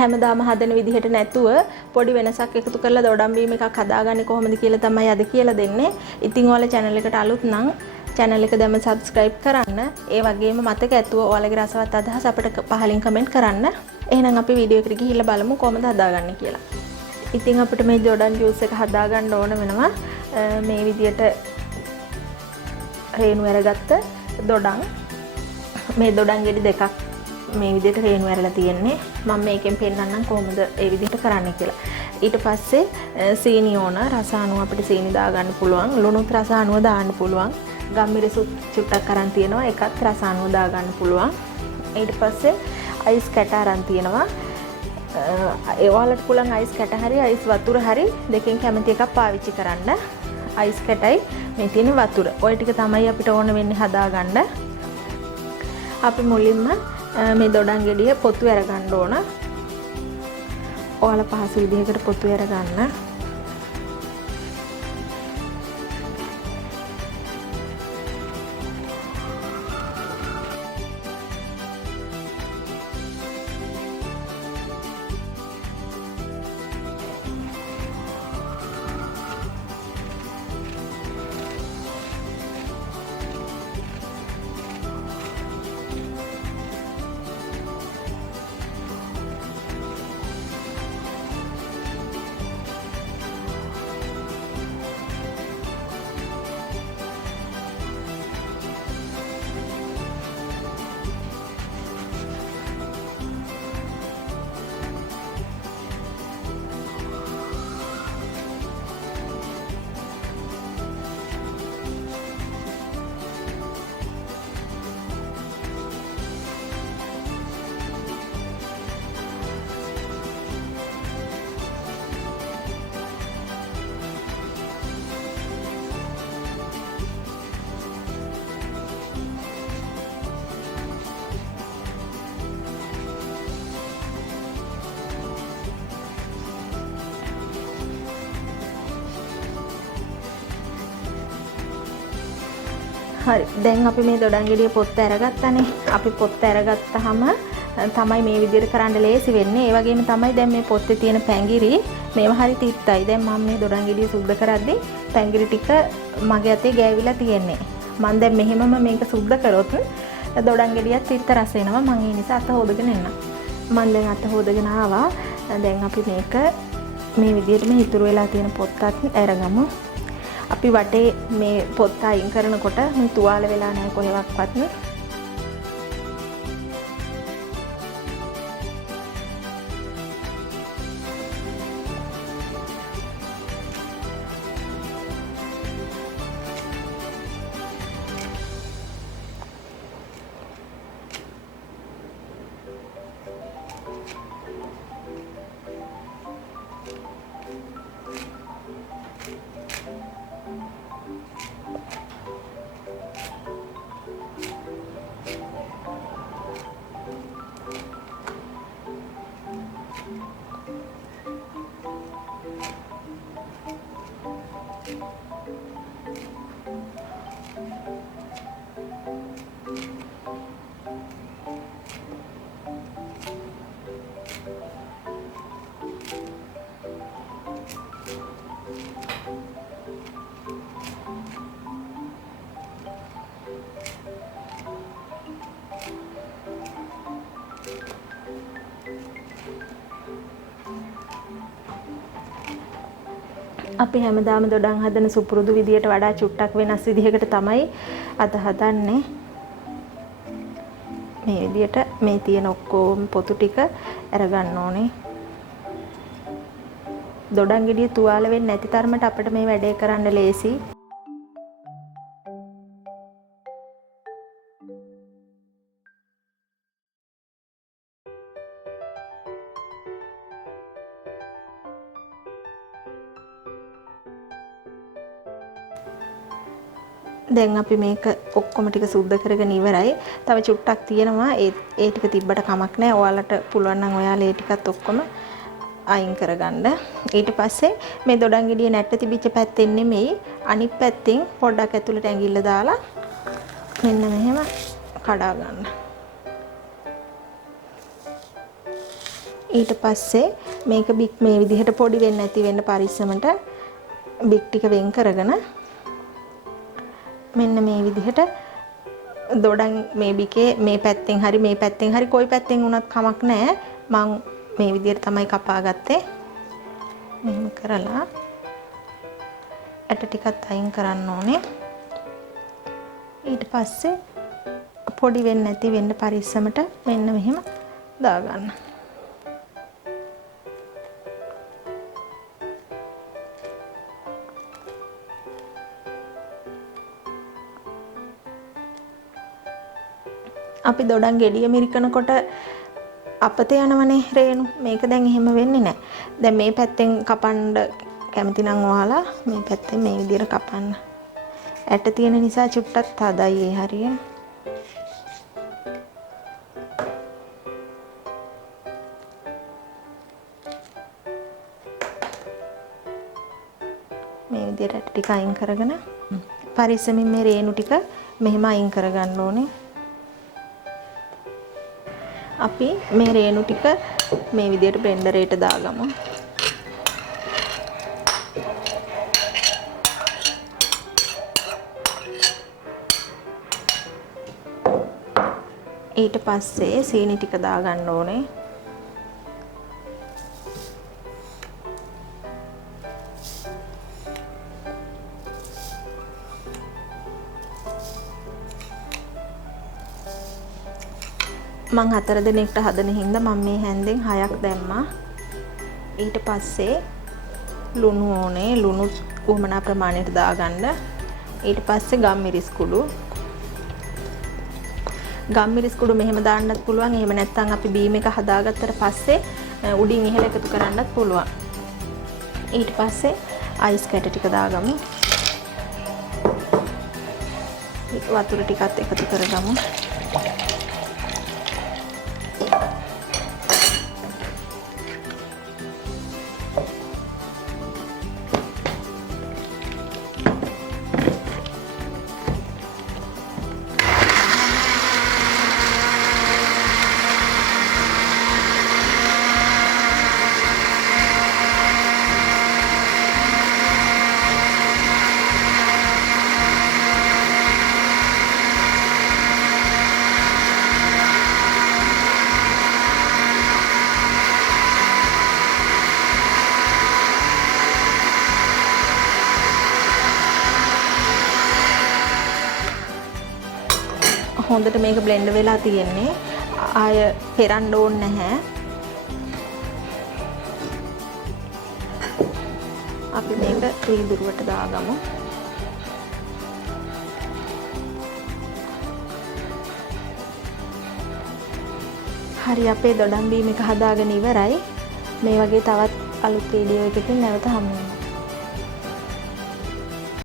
හැමදාම හදන විදිහට නැතුව පොඩි වෙනසක් එකතු කරලා දොඩම් බීම එකක් හදාගන්නේ කොහොමද කියලා තමයි අද කියලා දෙන්නේ. ඉතින් ඔයාලා channel එකට අලුත් නම් channel එක දැම්ම subscribe කරන්න. ඒ වගේම මතක ඇතුව ඔයාලගේ රසවත් අදහස් අපිට පහලින් comment කරන්න. එහෙනම් අපි වීඩියෝ එකට ගිහිල්ලා බලමු කොහොමද හදාගන්නේ කියලා. ඉතින් අපිට මේ ජෝඩන් ජූස් එක හදාගන්න ඕන වෙනවා මේ විදිහට රේණු අරගත්ත දොඩම්. මේ දොඩම් ගෙඩි දෙකක් මේ විදිහට රේණු ඇරලා තියෙන්නේ. මම මේකෙන් පෙන්නන්නම් කොහොමද ඒ විදිහට කරන්නේ කියලා. ඊට පස්සේ සීනි ඕන. රස අනුව අපිට සීනි දාගන්න පුළුවන්. ලුණුත් රස අනුව දාන්න පුළුවන්. ගම්මිරිසුත් චුට්ටක් අරන් තියෙනවා. ඒකත් රස අනුව දාගන්න පුළුවන්. ඊට පස්සේ අයිස් කැට අරන් තියෙනවා. ඒ ඔයාලට පුළුවන් අයිස් කැට හරි අයිස් වතුර හරි දෙකෙන් කැමති එකක් පාවිච්චි කරන්න. අයිස් කැටයි මේ තියෙන වතුර. ওই ටික තමයි අපිට ඕන වෙන්නේ හදාගන්න. අපි මුලින්ම මේ දොඩම් ගෙඩිය පොතු අරගන්න ඕන. ඔයාලා පහසු විදිහකට පොතු අරගන්න. හරි දැන් අපි මේ දොඩම් ගෙඩිය පොත්ත අරගත්තානේ. අපි පොත්ත අරගත්තාම තමයි මේ විදිහට කරන්න ලේසි වෙන්නේ. ඒ වගේම තමයි දැන් මේ පොත්තේ තියෙන පැංගිරි මේවා හරි තිත්තයි. දැන් මම මේ දොඩම් ගෙඩිය සුද්ධ කරද්දී පැංගිරි ටික මගේ අතේ ගෑවිලා තියෙන්නේ. මම දැන් මෙහෙමම මේක සුද්ධ කරොත් දොඩම් ගෙඩියත් තිත්ත රස එනවා. මම ඒ නිසා අත හොදගෙන එන්නම්. මම දැන් අත හොදගෙන ආවා. දැන් අපි මේක මේ විදිහටම ඉතුරු වෙලා තියෙන පොත්තත් අරගමු. අපි වටේ මේ පොත්ත අයින් කරනකොට මේ තුවාල වෙලා නැහැ කොහෙවත්වත්. අපි හැමදාම දොඩම් හදන සුපුරුදු විදියට වඩා චුට්ටක් වෙනස් විදිහකට තමයි අද හදන්නේ. මේ විදියට මේ තියෙන ඔක්කොම පොතු ටික අරගන්න ඕනේ. දොඩම් ගෙඩිය තුවාල වෙන්නේ නැති තරමට අපිට මේ වැඩේ කරන්න ලේසි. දැන් අපි මේක ඔක්කොම ටික සුද්ධ කරගෙන ඉවරයි. තව චුට්ටක් තියෙනවා. ඒ ටික තිබ්බට කමක් නැහැ. ඔයාලට පුළුවන් නම් ඔයාලා ඒ ටිකත් ඔක්කොම අයින් කරගන්න. ඊට පස්සේ මේ දොඩම් ගෙඩිය නැට්ට තිබිච්ච පැත්තෙන් නෙමෙයි අනිත් පැත්තෙන් පොඩ්ඩක් ඇතුළට ඇඟිල්ල දාලා මෙන්න මෙහෙම කඩා ගන්න. ඊට පස්සේ මේක බික් මේ විදිහට පොඩි වෙන්නේ නැති වෙන්න පරිස්සමට බික් ටික වෙන් කරගෙන මෙන්න මේ විදිහට දොඩම් මේ බිකේ මේ පැත්තෙන් හරි කොයි පැත්තෙන් වුණත් කමක් නැහැ. මම මේ විදිහට තමයි කපාගත්තේ. මෙහෙම කරලා ඇට ටිකත් අයින් කරන්න ඕනේ. ඊට පස්සේ පොඩි වෙන්නේ නැති වෙන්න පරිස්සමට මෙන්න මෙහෙම දාගන්න. අපි දොඩම් ගෙඩිය මිරිකනකොට අපතේ යනවනේ රේණු. මේක දැන් එහෙම වෙන්නේ නැහැ. දැන් මේ පැත්තෙන් කපන්න කැමති නම් ඔයාලා මේ පැත්තෙන් මේ විදිහට කපන්න. ඇට තියෙන නිසා චුට්ටක් තදයි ඒ හරිය. මේ විදිහට ඇට ටික අයින් කරගෙන පරිස්සමින් මේ රේණු ටික මෙහෙම අයින් කරගන්න ඕනේ. අපි මේ රේණු ටික මේ විදිහට බ්ලෙන්ඩරේට දාගමු. ඊට පස්සේ සීනි ටික දාගන්න ඕනේ. මං 4 දිනකට හදන හින්දා මම මේ හැන්දෙන් 6ක් දැම්මා. ඊට පස්සේ ලුණු ඕනේ. ලුණු උවමනා ප්‍රමාණයට දාගන්න. ඊට පස්සේ ගම්මිරිස් කුඩු. ගම්මිරිස් කුඩු මෙහෙම දාන්නත් පුළුවන්. එහෙම නැත්නම් අපි බීම එක හදාගත්තට පස්සේ උඩින් ඉහළ එකතු කරන්නත් පුළුවන්. ඊට පස්සේ අයිස් කැට ටික දාගමු. වතුර ටිකත් එකතු කරගමු. හොඳට මේක බ්ලෙන්ඩ් වෙලා තියෙන්නේ. ආය පෙරන්න ඕනේ නැහැ. අපි මේක වීදුරුවට දාගමු. හරි අපේ දොඩම් බීම එක හදාගෙන ඉවරයි. මේ වගේ තවත් අලුත් වීඩියෝ එකකින් නැවත හමු වෙනවා.